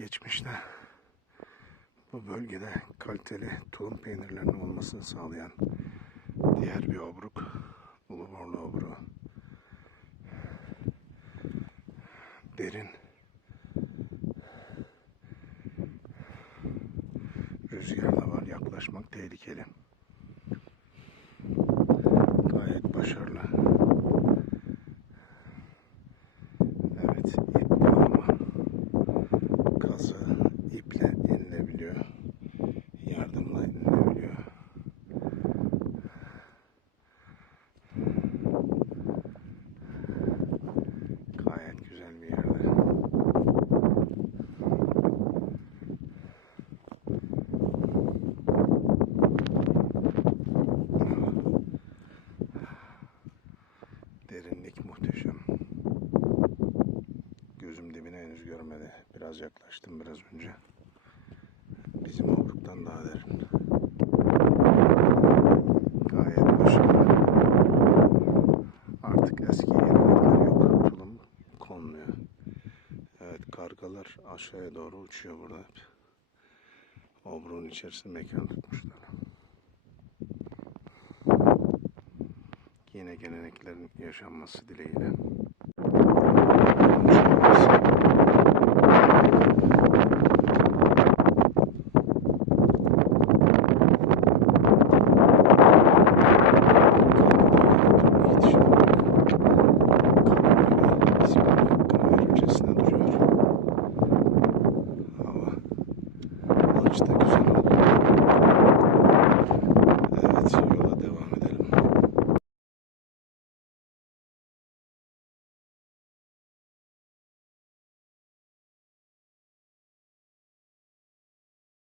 geçmişte bu bölgede kaliteli tulum peynirlerinin olmasını sağlayan diğer bir obruk, Uluborlu obruğu. Derin, rüzgar da var, yaklaşmak tehlikeli. Gayet başarılı. Evet, görmedi. Biraz yaklaştım biraz önce. Bizim obruktan daha derin. Gayet başarılı. Artık eski gelenekler yok. Tulum konmuyor. Evet kargalar aşağıya doğru uçuyor burada hep. Obruğun içerisinde mekan tutmuşlar. Yine geleneklerin yaşanması dileğiyle. бачите, як вже